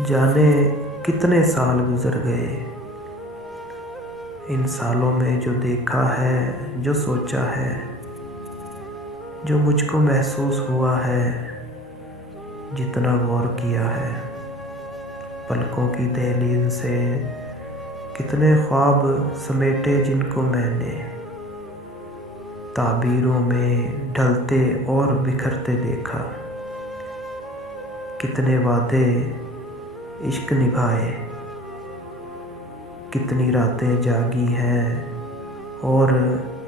जाने कितने साल गुजर गए। इन सालों में जो देखा है, जो सोचा है, जो मुझको महसूस हुआ है, जितना गौर किया है, पलकों की दहलीज से कितने ख्वाब समेटे जिनको मैंने ताबीरों में ढलते और बिखरते देखा। कितने वादे इश्क निभाए, कितनी रातें जागी हैं और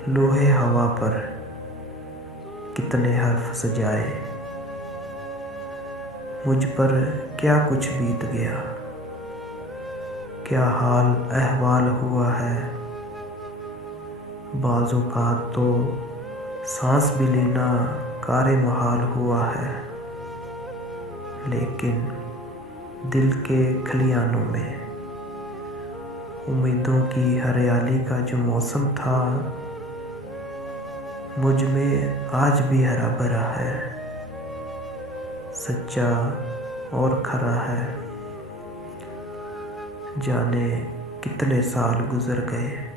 लोहे हवा पर कितने हर्फ सजाए। मुझ पर क्या कुछ बीत गया, क्या हाल अहवाल हुआ है। बाज़ औक़ात तो सांस भी लेना कारे महाल हुआ है। लेकिन दिल के खलियानों में उम्मीदों की हरियाली का जो मौसम था, मुझ में आज भी हरा भरा है, सच्चा और खरा है। जाने कितने साल गुजर गए।